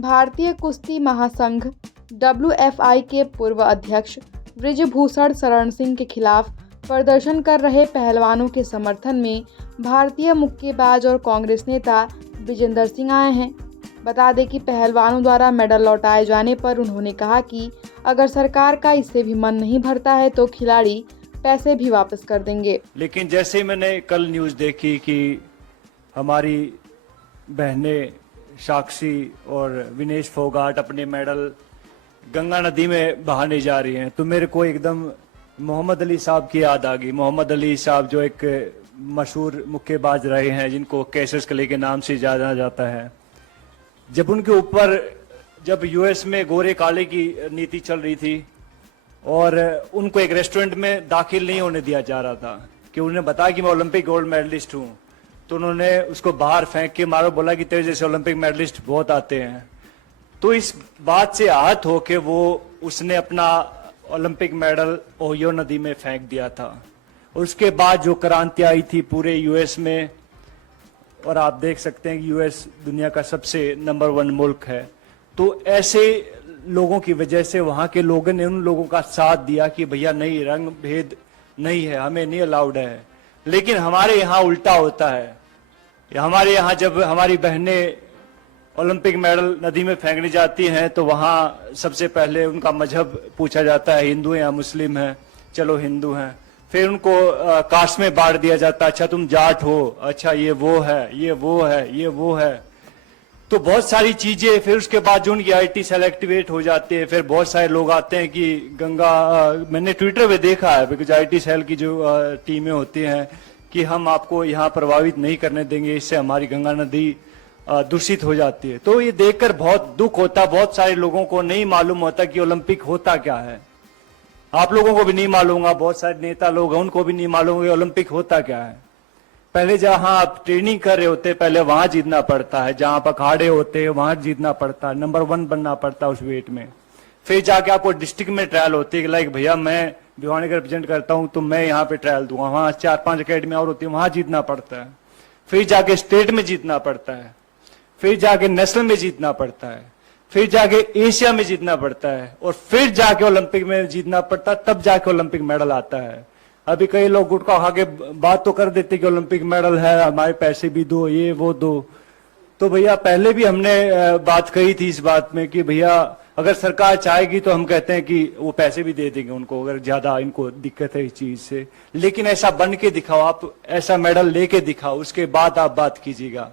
भारतीय कुश्ती महासंघ WFI के पूर्व अध्यक्ष बृजभूषण शरण सिंह के खिलाफ प्रदर्शन कर रहे पहलवानों के समर्थन में भारतीय मुक्केबाज और कांग्रेस नेता विजेंदर सिंह आए हैं। बता दें कि पहलवानों द्वारा मेडल लौटाए जाने पर उन्होंने कहा कि अगर सरकार का इससे भी मन नहीं भरता है तो खिलाड़ी पैसे भी वापस कर देंगे। लेकिन जैसे ही मैंने कल न्यूज़ देखी कि हमारी बहनें साक्षी और विनेश फोगाट अपने मेडल गंगा नदी में बहाने जा रही हैं, तो मेरे को एकदम मोहम्मद अली साहब की याद आ गई। मोहम्मद अली साहब जो एक मशहूर मुक्केबाज रहे हैं, जिनको कैसियस क्ले के नाम से जाना जाता है। जब उनके ऊपर जब यूएस में गोरे काले की नीति चल रही थी और उनको एक रेस्टोरेंट में दाखिल नहीं होने दिया जा रहा था कि उन्हें बताया कि मैं ओलंपिक गोल्ड मेडलिस्ट हूं, तो उन्होंने उसको बाहर फेंक के मारो, बोला कि तेरे जैसे ओलंपिक मेडलिस्ट बहुत आते हैं। तो इस बात से आहत होके उसने अपना ओलंपिक मेडल ओहियो नदी में फेंक दिया था। उसके बाद जो क्रांति आई थी पूरे यूएस में, और आप देख सकते हैं कि यूएस दुनिया का सबसे नंबर 1 मुल्क है, तो ऐसे लोगों की वजह से वहां के लोगों ने उन लोगों का साथ दिया कि भैया नहीं, रंग भेद नहीं है, हमें नहीं अलाउड है। लेकिन हमारे यहाँ उल्टा होता है। हमारे यहाँ जब हमारी बहनें ओलंपिक मेडल नदी में फेंकने जाती हैं तो वहां सबसे पहले उनका मजहब पूछा जाता है, हिंदू हैं या मुस्लिम हैं। चलो हिंदू हैं। फिर उनको कास्ट में बांट दिया जाता है, अच्छा तुम जाट हो, अच्छा ये वो है, ये वो है, ये वो है। तो बहुत सारी चीजें। फिर उसके बाद जो उनकी आईटी सेल एक्टिवेट हो जाती है, फिर बहुत सारे लोग आते हैं कि मैंने ट्विटर पे देखा है, बिकॉज आईटी सेल की जो टीमें होती हैं कि हम आपको यहाँ प्रभावित नहीं करने देंगे, इससे हमारी गंगा नदी दूषित हो जाती है। तो ये देखकर बहुत दुख होता। बहुत सारे लोगों को नहीं मालूम होता कि ओलंपिक होता क्या है। आप लोगों को भी नहीं मालूम होगा, बहुत सारे नेता लोग हैं उनको भी नहीं मालूम होगा ओलंपिक होता क्या है। पहले जहां आप ट्रेनिंग कर रहे होते, पहले वहां जीतना पड़ता है, जहां आप अखाड़े होते हैं वहां जीतना पड़ता है, नंबर 1 बनना पड़ता है उस वेट में। फिर जाके आपको डिस्ट्रिक्ट में ट्रायल होती है कि लाइक भैया मैं भिवानी का रिप्रेजेंट करता हूं तो मैं यहाँ पे ट्रायल दूंगा, वहां 4-5 अकेडमी और होती है, वहां जीतना पड़ता है। फिर जाके स्टेट में जीतना पड़ता है, फिर जाके नेशनल में जीतना पड़ता है, फिर जाके एशिया में जीतना पड़ता है, और फिर जाके ओलंपिक में जीतना पड़ता है, तब जाके ओलंपिक मेडल आता है। अभी कई लोग गुटखा खा के बात तो कर देते कि ओलंपिक मेडल है, हमारे पैसे भी दो, ये वो दो। तो भैया पहले भी हमने बात कही थी इस बात में कि भैया अगर सरकार चाहेगी तो हम कहते हैं कि वो पैसे भी दे देंगे उनको, अगर ज्यादा इनको दिक्कत है इस चीज से। लेकिन ऐसा बन के दिखाओ, आप ऐसा मेडल लेके दिखाओ, उसके बाद आप बात कीजिएगा।